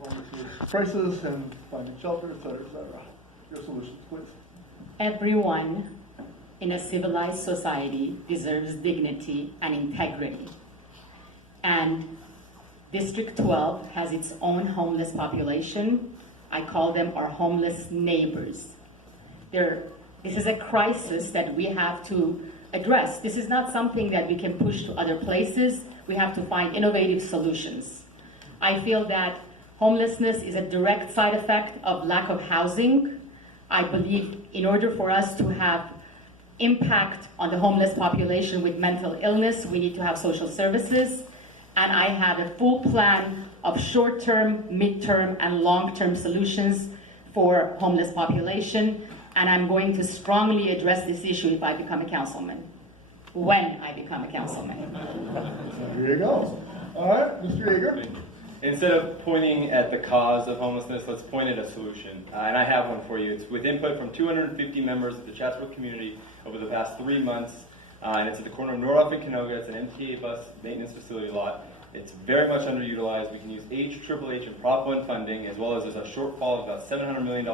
homelessness crisis and finding shelter, et cetera. Your solutions, please. Everyone in a civilized society deserves dignity and integrity. And District 12 has its own homeless population. I call them our homeless neighbors. This is a crisis that we have to address. This is not something that we can push to other places. We have to find innovative solutions. I feel that homelessness is a direct side effect of lack of housing. I believe in order for us to have impact on the homeless population with mental illness, we need to have social services. And I have a full plan of short-term, mid-term, and long-term solutions for homeless population. And I'm going to strongly address this issue if I become a councilman. When I become a councilman. There you go. All right, Mr. Yeager. Instead of pointing at the cause of homelessness, let's point at a solution. And I have one for you. It's with input from 250 members of the Chatsworth community over the past 3 months. And it's at the corner of Nordhoff and Canoga. It's an MTA bus maintenance facility lot. It's very much underutilized. We can use HHH and Prop 1 funding, as well as there's a shortfall of about $700 million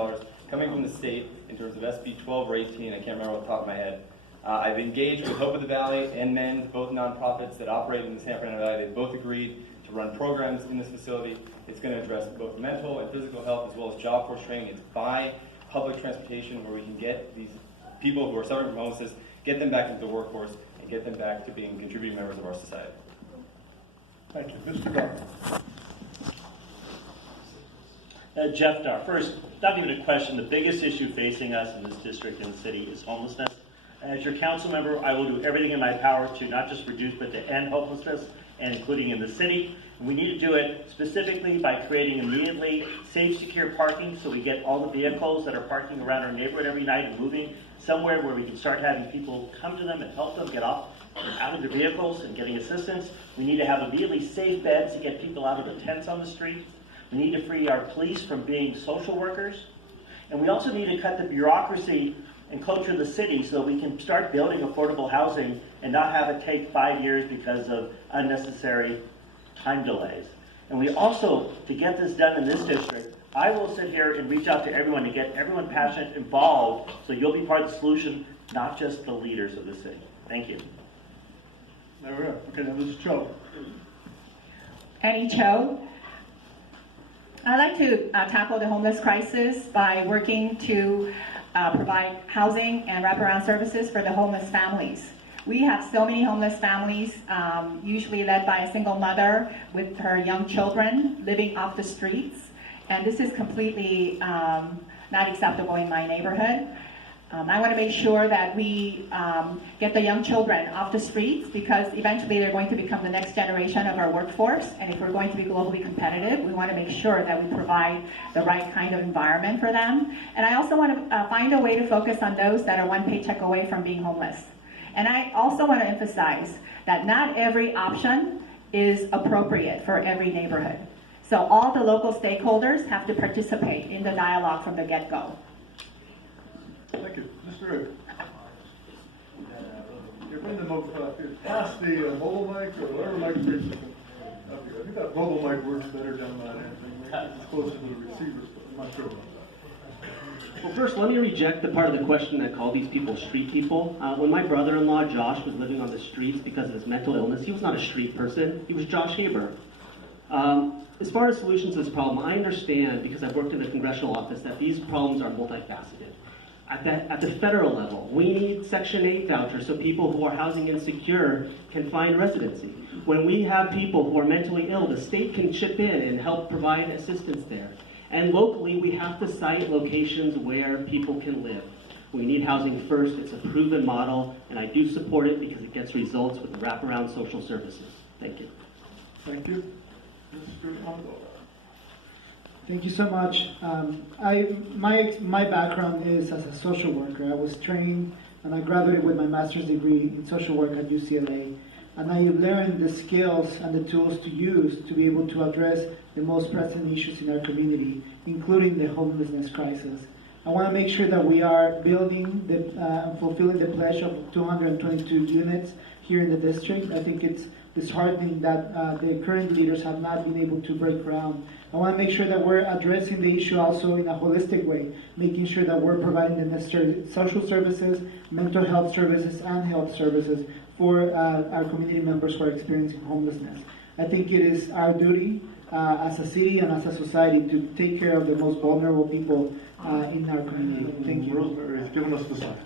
coming from the state in terms of SB 12 or 18. I can't remember off the top of my head. I've engaged with Hope of the Valley and MEND, both nonprofits that operate in the San Fernando Valley. They both agreed to run programs in this facility. It's going to address both mental and physical health as well as job force training. It's by public transportation where we can get these people who are suffering from homelessness, get them back into the workforce, and get them back to being contributing members of our society. Thank you. Mr. Garland. Jeff Dar. First, not even a question, the biggest issue facing us in this district and the city is homelessness. As your council member, I will do everything in my power to not just reduce, but to end homelessness, and including in the city. And we need to do it specifically by creating immediately safe, secure parking so we get all the vehicles that are parking around our neighborhood every night and moving somewhere where we can start having people come to them and help them get off and out of their vehicles and getting assistance. We need to have immediately safe beds to get people out of the tents on the street. We need to free our police from being social workers. And we also need to cut the bureaucracy and culture the city so that we can start building affordable housing and not have it take 5 years because of unnecessary time delays. And we also, to get this done in this district, I will sit here and reach out to everyone to get everyone passionate involved so you'll be part of the solution, not just the leaders of the city. Thank you. There we go. Okay, now this is Cho. Annie Cho. I'd like to tackle the homeless crisis by working to provide housing and wraparound services for the homeless families. We have so many homeless families, usually led by a single mother with her young children living off the streets. And this is completely not acceptable in my neighborhood. I want to make sure that we get the young children off the streets because eventually they're going to become the next generation of our workforce. And if we're going to be globally competitive, we want to make sure that we provide the right kind of environment for them. And I also want to find a way to focus on those that are one paycheck away from being homeless. And I also want to emphasize that not every option is appropriate for every neighborhood. So all the local stakeholders have to participate in the dialogue from the get-go. Thank you. Mr. Rick. You're putting the past the mobile mic or whatever mic is. I think that mobile mic works better down that end. It's closer to the receivers, but I'm not sure about that. Well, first, let me reject the part of the question that called these people street people. When my brother-in-law, Josh, was living on the streets because of his mental illness, he was not a street person. He was Josh Haber. As far as solutions to this problem, I understand, because I've worked in the congressional office, that these problems are multifaceted. At the federal level, we need Section 8 vouchers so people who are housing insecure can find residency. When we have people who are mentally ill, the state can chip in and help provide assistance there. And locally, we have to cite locations where people can live. We need housing first. It's a proven model, and I do support it because it gets results with wraparound social services. Thank you. Thank you. Mr. Congo. Thank you so much. My background is as a social worker. I was trained and I graduated with my master's degree in social work at UCLA. And I learned the skills and the tools to use to be able to address the most pressing issues in our community, including the homelessness crisis. I want to make sure that we are building, fulfilling the pledge of 222 units here in the district. I think it's disheartening that the current leaders have not been able to break ground. I want to make sure that we're addressing the issue also in a holistic way, making sure that we're providing the necessary social services, mental health services, and health services for our community members who are experiencing homelessness. I think it is our duty as a city and as a society to take care of the most vulnerable people in our community. Thank you. Rosemary's given us the sign.